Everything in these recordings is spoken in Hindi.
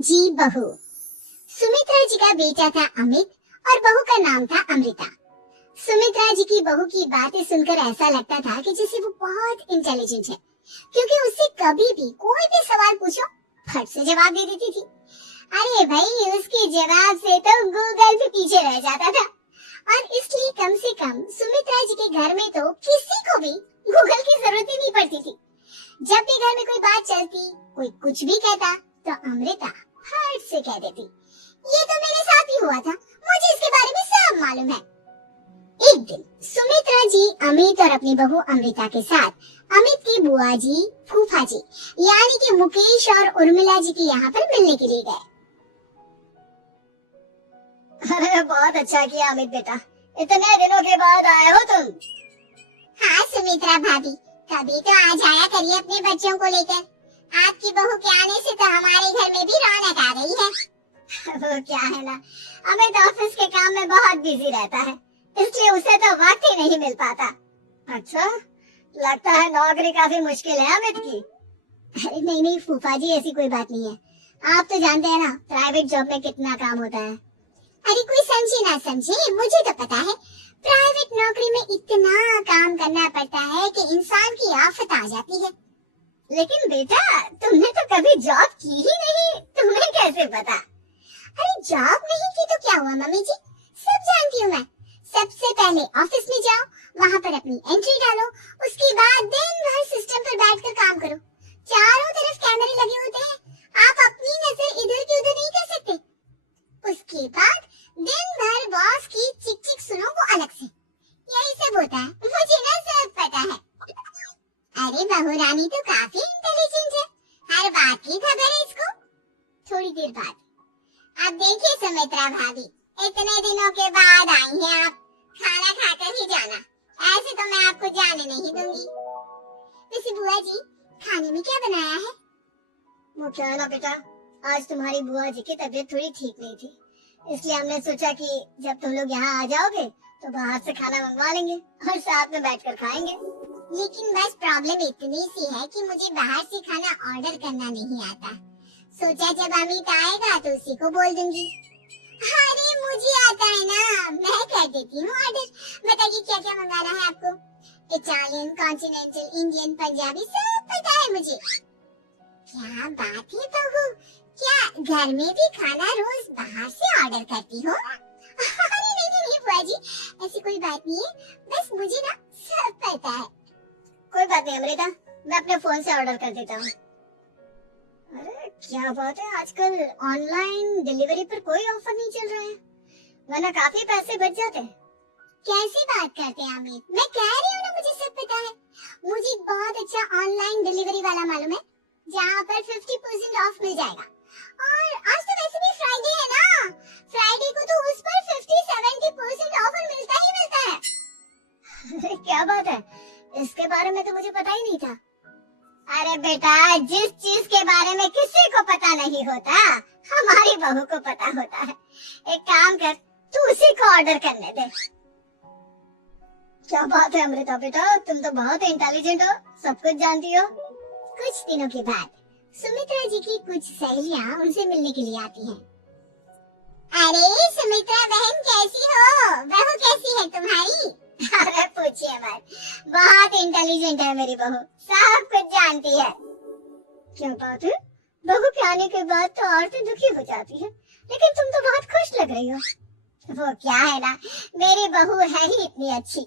जी बहू। सुमित्रा जी का बेटा था अमित और बहू का नाम था अमृता। सुमित्रा जी की बहू की बातें सुनकर ऐसा लगता था कि जैसे वो बहुत इंटेलिजेंट है, क्योंकि उससे कभी भी कोई भी सवाल पूछो फट से जवाब दे देती थी। अरे भाई, उसके जवाब से तो गूगल भी पीछे रह जाता था। और इसलिए कम से कम सुमित्रा जी के घर में तो किसी को भी गूगल की जरूरत ही नहीं पड़ती थी। जब भी घर में कोई बात चलती, कोई कुछ भी कहता, तो अमृता फट से कह देती, ये तो मेरे साथ ही हुआ था, मुझे इसके बारे में सब मालूम है। एक दिन सुमित्रा जी अमित और अपनी बहू अमृता के साथ अमित की बुआ जी, फूफा जी यानी कि मुकेश और उर्मिला जी के यहाँ पर मिलने के लिए गए। अरे बहुत अच्छा किया अमित बेटा, इतने दिनों के बाद आए हो तुम। हाँ सुमित्रा भाभी, कभी तो आ जाया करिए अपने बच्चों को लेकर। आपकी बहू के आने से तो हमारे घर में भी रौनक आ गई है। वो क्या है ना, अमित ऑफिस के काम में बहुत बिजी रहता है, इसलिए उसे तो वक्त ही नहीं मिल पाता। अच्छा, लगता है नौकरी काफी मुश्किल है अमित की। अरे नहीं नहीं फूफा जी, ऐसी कोई बात नहीं है। आप तो जानते हैं ना प्राइवेट जॉब में कितना काम होता है। अरे कोई समझे ना समझे, मुझे तो पता है प्राइवेट नौकरी में इतना काम करना पड़ता है कि इंसान की आफत आ जाती है। लेकिन बेटा, तुमने तो कभी जॉब की ही नहीं, तुम्हें कैसे पता? अरे जॉब नहीं की तो क्या हुआ मम्मी जी, सब जानती हूँ मैं। सबसे पहले ऑफिस में जाओ, वहाँ पर अपनी एंट्री डालो, उसके बाद दिन भर सिस्टम पर बैठकर काम करो। चारों तरफ कैमरे लगे होते हैं, आप अपनी नजर इधर की उधर नहीं कर सकते। उसके बाद दिन भर बॉस की चिक चिक सुनो वो अलग से। यही सब होता है, मुझे ना सब पता है। अरे बहू रानी तो काफी इंटेलिजेंट है, हर बात की खबर है इसको। थोड़ी देर बाद, अब देखिए सुमित्रा भाभी, इतने दिनों के बाद आई हैं आप, खाना खाकर ही जाना, ऐसे तो मैं आपको जाने नहीं दूंगी। वैसे बुआ जी, खाने में क्या बनाया है? वो क्या है ना बेटा, आज तुम्हारी बुआ जी की तबीयत थोड़ी ठीक नहीं थी, इसलिए हमने सोचा कि जब तुम लोग यहाँ आ जाओगे तो बाहर से खाना मंगवा लेंगे और साथ में बैठकर खाएंगे। लेकिन बस प्रॉब्लम इतनी सी है कि मुझे बाहर से खाना ऑर्डर करना नहीं आता। सोचा जब अमित आएगा तो उसी को बोल दूंगी। अरे मुझे आता है ना, मैं कर देती हूँ ऑर्डर। बताइए क्या क्या मंगाना है आपको? इटालियन, कॉन्टिनेंटल, इंडियन, पंजाबी सब पता है मुझे। क्या बात है बहू, क्या घर में भी खाना रोज बाहर से ऑर्डर करती हो? अरे नहीं बुआ जी, ऐसी कोई बात नहीं है, बस मुझे ना सब पता है। कोई बात नहीं अमृता, मैं अपने फोन से ऑर्डर कर देता हूँ। अरे क्या बात है, आजकल ऑनलाइन डिलीवरी पर कोई ऑफर नहीं चल रहा है, वरना काफी पैसे बच जाते। कैसी बात करते हैं अमित, मैं कह रही हूँ ना मुझे सब पता है। मुझे बहुत अच्छा ऑनलाइन डिलीवरी वाला मालूम है, जहाँ पर 50% ऑफ मिल जाएगा। और आज तो वैसे भी फ्राइडे है ना, फ्राइडे को तो उस पर 50-70% ऑफर मिलता ही मिलता है। क्या बात है, इसके बारे में तो मुझे पता ही नहीं था। अरे बेटा, जिस चीज के बारे में किसी को पता नहीं होता, हमारी बहू को पता होता है। एक काम कर, तू उसी को ऑर्डर करने दे। क्या बात है अमृता बेटा, तुम तो बहुत इंटेलिजेंट हो, सब कुछ जानती हो। कुछ दिनों के बाद सुमित्रा जी की कुछ सहेलियां उनसे मिलने के लिए आती हैं। अरे सुमित्रा बहन कैसी हो, बहू कैसी है तुम्हारी? अरे पूछिए मत, बहुत इंटेलिजेंट है मेरी बहू, सब कुछ जानती है। क्या बात है, बहू के आने के बाद तो औरतें दुखी हो जाती है, लेकिन तुम तो बहुत खुश लग रही हो। वो क्या है ना, मेरी बहू है ही इतनी अच्छी।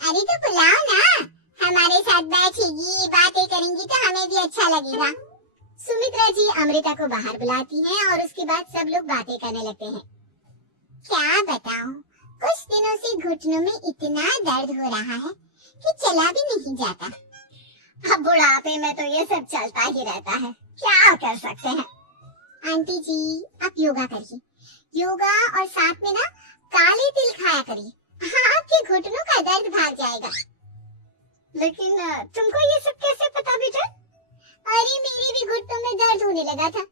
अरे तो बुलाओ ना, हमारे साथ बैठेगी, बातें करेंगी तो हमें भी अच्छा लगेगा। सुमित्रा जी अमृता को बाहर बुलाती हैं और उसके बाद सब लोग बातें करने लगते हैं। क्या बताऊं, कुछ दिनों से घुटनों में इतना दर्द हो रहा है कि चला भी नहीं जाता। अब बुढ़ापे में तो ये सब चलता ही रहता है, क्या कर सकते हैं। आंटी जी आप योगा करिए, योगा और साथ में ना काले तिल खाया करिए, आपके घुटनों का दर्द भाग जाएगा। लेकिन तुमको ये सब कैसे पता बेटा? अरे मेरे भी घुटनों में दर्द होने लगा था,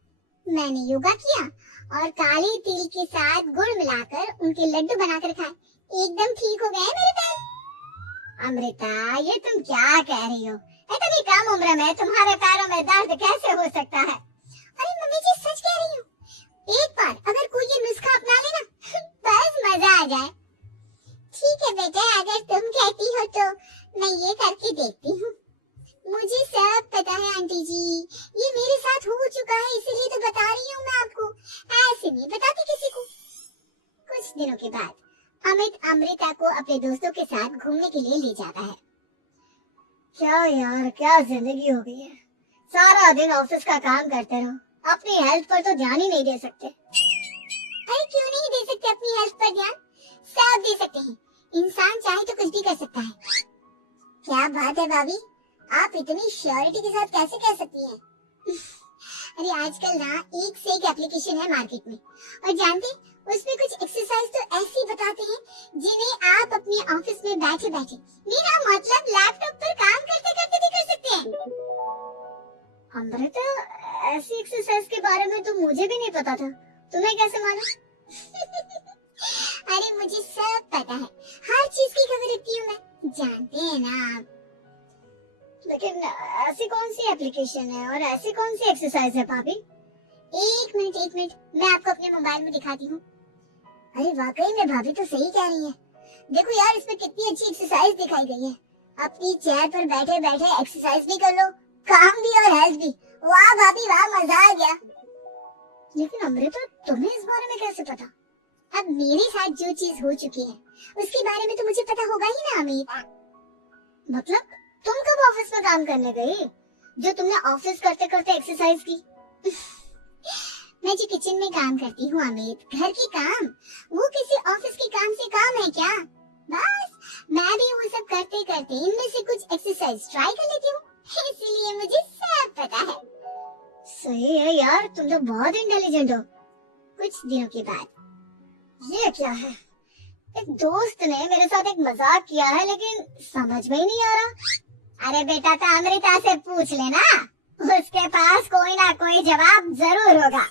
मैंने योगा किया और काले तिल के साथ गुड़ मिलाकर उनके लड्डू बनाकर खाए, एकदम ठीक हो गए मेरे पैर। अमृता ये तुम क्या कह रही हो, इतनी कम उम्र में तुम्हारे पैरों में दर्द कैसे हो सकता है? अरे मम्मी जी सच कह रही हूँ, एक बार अगर कोई ये नुस्खा अपना लेना बस मजा आ जाए। ठीक है बेटा, अगर तुम कहती हो तो मैं ये करके देखती हूँ। मुझे सब पता है आंटी जी, ये मेरे साथ हो चुका है, इसीलिए तो बता रही हूँ मैं आपको, ऐसे नहीं बताती किसी को। कुछ दिनों के बाद अमित अमृता को अपने दोस्तों के साथ घूमने के लिए ले जाता है। क्या यार, क्या जिंदगी हो गई है। सारा दिन ऑफिस का काम करते रहो, अपनी हेल्थ पर तो ध्यान ही नहीं दे सकते। अरे क्यों नहीं दे सकते अपनी हेल्थ पर ध्यान? सब दे सकते हैं, इंसान चाहे तो कुछ भी कर सकता है। क्या बात है भाभी, आप इतनी श्योरिटी के साथ कैसे कह सकती हैं? अरे आजकल ना एक से एक एप्लीकेशन है मार्केट में, और जानते उसमें कुछ एक्सरसाइज तो ऐसी बताते हैं जिन्हें आप अपने ऑफिस में बैठे बैठे, मेरा मतलब लैपटॉप पर काम करते करते भी कर सकते हैं। अमृता, ऐसी एक्सरसाइज के बारे में तो मुझे भी नहीं पता था, तुम्हें कैसे मालूम? अरे मुझे सब पता है, हर चीज की खबर रखती हूँ मैं, जानते हैं ना आप। लेकिन ऐसी कौन सी एप्लीकेशन है और ऐसी कौन सी एक्सरसाइज है भाभी? एक मिनट, मैं आपको अपने मोबाइल में दिखाती हूँ। अरे वाकई में भाभी तो सही कह रही है। देखो यार, इसमें कितनी अच्छी एक्सरसाइज दिखाई गई है। अपनी चेयर पर बैठे बैठे एक्सरसाइज भी कर लो, काम भी और हेल्थ भी। वाह भाभी वाह, मजा आ गया। लेकिन अमृता, तुम्हें इस बारे में कैसे पता? अब मेरे साथ जो चीज हो चुकी है उसके बारे में तो मुझे पता होगा ही ना अमित। मतलब तुम कब ऑफिस में काम करने गई जो तुमने ऑफिस करते करते एक्सरसाइज की? मैं जो किचन में काम करती हूँ अमित, घर के काम, वो किसी ऑफिस के काम से काम है क्या? बस मैं भी वो सब करते करते इनमें से कुछ एक्सरसाइज ट्राई कर लेती हूँ, इसीलिए मुझे सब पता है। सही है यार, तुम तो बहुत इंटेलिजेंट हो। कुछ दिनों के बाद, ये क्या है? एक दोस्त ने मेरे साथ एक मजाक किया है, लेकिन समझ में ही नहीं आ रहा। अरे बेटा, तो अमृता से पूछ लेना, उसके पास कोई ना कोई जवाब जरूर होगा।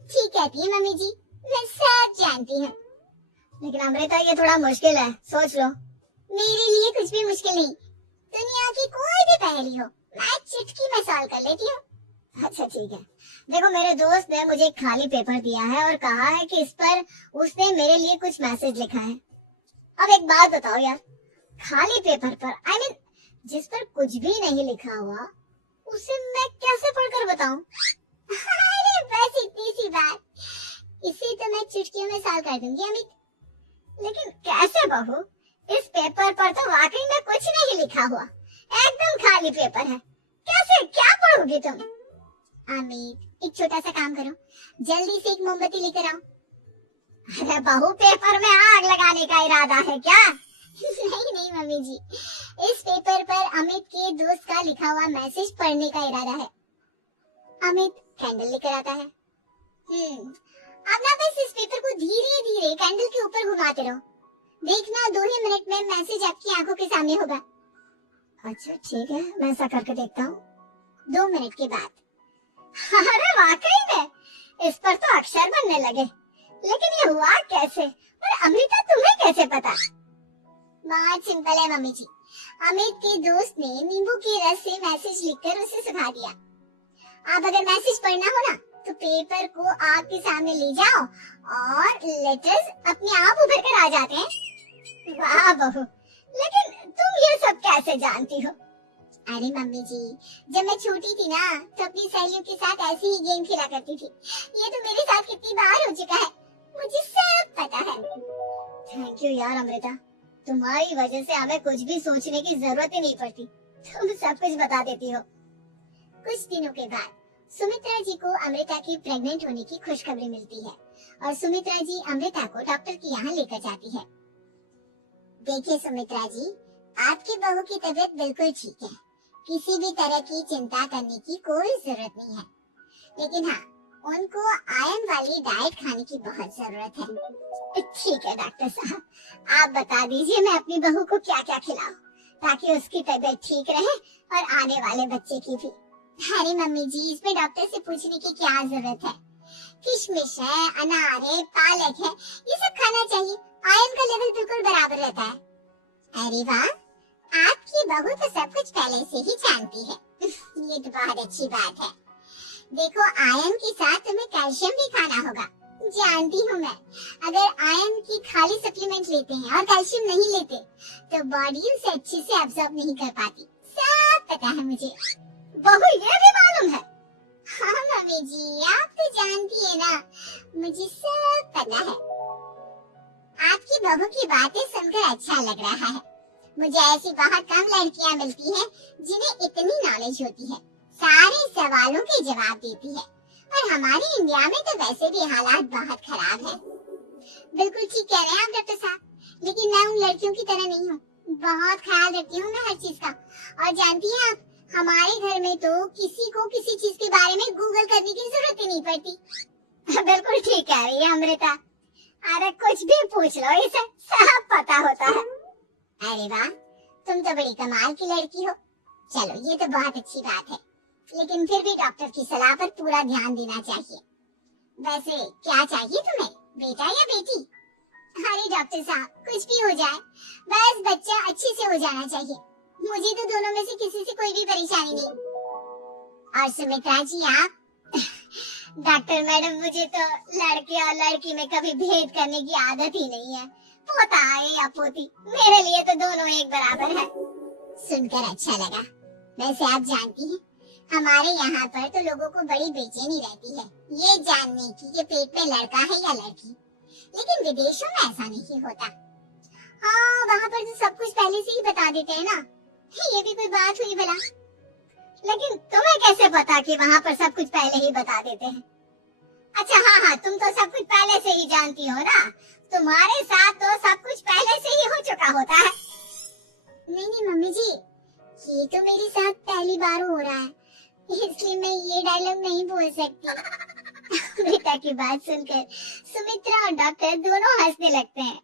ठीक कहती है मम्मी जी, मैं सब जानती हूँ। लेकिन अमृता, ये थोड़ा मुश्किल है, सोच लो। मेरे लिए कुछ भी मुश्किल नहीं, दुनिया की कोई भी पहेली हो मैं चुटकी में सॉल्व कर लेती हूँ। अच्छा ठीक है, देखो मेरे दोस्त ने मुझे एक खाली पेपर दिया है और कहा है कि इस पर उसने मेरे लिए कुछ मैसेज लिखा है। अब एक बात बताओ यार, खाली पेपर पर जिस पर कुछ भी नहीं लिखा हुआ, उसे मैं कैसे पढ़कर बताऊं? अरे बस इतनी सी बात, इसे तो मैं चुटकियों में सॉल्व कर दूंगी अमित। लेकिन कैसे बहू? इस पेपर पर तो वाकई में कुछ नहीं लिखा हुआ, एकदम खाली पेपर है, कैसे क्या पढ़ोगी तुम? अमित, एक छोटा सा काम करो, जल्दी से एक मोमबत्ती लेकर आओ। अरे बहू, पेपर में आग लगाने का इरादा है क्या? नहीं मम्मी जी, इस पेपर पर अमित के दोस्त का लिखा हुआ मैसेज पढ़ने का इरादा है। अमित कैंडल लेकर आता है। अब ना बस इस पेपर को धीरे धीरे कैंडल के ऊपर घुमाते रहो, देखना 2 ही मिनट में मैसेज आपकी आंखों के सामने होगा। अच्छा ठीक है, मैं ऐसा करके देखता हूँ। 2 मिनट के बाद, अरे वाकई में इस पर तो अक्षर बनने लगे, लेकिन ये हुआ कैसे? और अमृता, तुम्हें कैसे पता? बहुत सिंपल है मम्मी जी, अमित के दोस्त ने नींबू के रस से मैसेज लिखकर उसे सुना दिया। आप अगर मैसेज पढ़ना हो ना, तो पेपर को आपके सामने ले जाओ और लेटर्स अपने आप उभर कर आ जाते हैं। वाह बहू, लेकिन तुम ये सब कैसे जानती हो? अरे मम्मी जी, जब मैं छोटी थी ना, तो अपनी सहेलियों के साथ ऐसे ही गेम खेला करती थी। ये तो मेरे साथ कितनी बार हो चुका है, मुझे सब पता है। थैंक यू यार अमृता, तुम्हारी वजह से हमें कुछ भी सोचने की जरूरत ही नहीं पड़ती, तुम सब कुछ बता देती हो। कुछ दिनों के बाद सुमित्रा जी को अमृता की प्रेग्नेंट होने की खुशखबरी मिलती है और सुमित्रा जी अमृता को डॉक्टर के यहाँ लेकर जाती है। देखिए सुमित्रा जी, आपकी बहू की तबीयत बिल्कुल ठीक है, किसी भी तरह की चिंता करने की कोई जरूरत नहीं है, लेकिन हाँ, उनको आयरन वाली डाइट खाने की बहुत जरूरत है। ठीक है डॉक्टर साहब, आप बता दीजिए मैं अपनी बहू को क्या क्या खिलाऊं ताकि उसकी तबीयत ठीक रहे और आने वाले बच्चे की भी। अरे मम्मी जी, इसमें डॉक्टर से पूछने की क्या जरूरत है, किशमिश है, अनार है, पालक है, ये सब खाना चाहिए, आयरन का लेवल बिल्कुल बराबर रहता है। अरे वाह, आपकी बहू तो सब कुछ पहले से ही जानती है। ये तो बहुत अच्छी बात है। देखो, आयरन के साथ तुम्हें कैल्शियम भी खाना होगा। जानती हूँ मैं, अगर आयरन की खाली सप्लीमेंट लेते हैं और कैल्शियम नहीं लेते तो बॉडी उसे अच्छे से एब्जॉर्ब नहीं कर पाती। सब पता है मुझे। बहू ये भी मालूम है? हाँ मम्मी जी, आप तो जानती है ना, मुझे सब पता है। आपकी बहू की बातें सुनकर अच्छा लग रहा है। मुझे ऐसी बहुत कम लड़कियां मिलती हैं जिन्हें इतनी नॉलेज होती है, सारे सवालों के जवाब देती है। और हमारे इंडिया में तो वैसे भी हालात बहुत खराब हैं। बिल्कुल ठीक कह रहे हैं आप डॉक्टर साहब, लेकिन मैं उन लड़कियों की तरह नहीं हूँ। बहुत ख्याल रखती हूँ मैं हर चीज का। और जानती हैं आप, हमारे घर में तो किसी को किसी चीज के बारे में गूगल करने की जरूरत ही नहीं पड़ती। बिल्कुल ठीक कह रही है अमृता। अरे कुछ भी पूछ लो, इसे सब पता होता है। अरे वाह, तुम तो बड़ी कमाल की लड़की हो। चलो ये तो बहुत अच्छी बात है, लेकिन फिर भी डॉक्टर की सलाह पर पूरा ध्यान देना चाहिए। वैसे क्या चाहिए तुम्हें, बेटा या बेटी? अरे डॉक्टर साहब, कुछ भी हो जाए, बस बच्चा अच्छे से हो जाना चाहिए। मुझे तो दोनों में से किसी से कोई भी परेशानी नहीं। और सुमित्रा जी आप? डॉक्टर मैडम, मुझे तो लड़के और लड़की में कभी भेद करने की आदत ही नहीं है। पोता है या पोती, मेरे लिए तो दोनों एक बराबर है। सुनकर अच्छा लगा। वैसे आप जानती हैं, हमारे यहाँ पर तो लोगों को बड़ी बेचैनी रहती है ये जानने की कि पेट में लड़का है या लड़की। लेकिन विदेशों में ऐसा नहीं होता। हाँ, वहाँ पर तो सब कुछ पहले से ही बता देते हैं ना। ये भी कोई बात हुई भला? लेकिन तुम्हें कैसे पता कि वहाँ पर सब कुछ पहले ही बता देते हैं? अच्छा हाँ, तुम तो सब कुछ पहले से ही जानती हो ना। तुम्हारे साथ तो सब कुछ पहले से ही हो चुका होता है। नहीं मम्मी जी, ये तो मेरे साथ पहली बार हो रहा है, इसलिए मैं ये डायलॉग नहीं बोल सकती। बेटा की बात सुनकर सुमित्रा और डॉक्टर दोनों हंसने लगते हैं।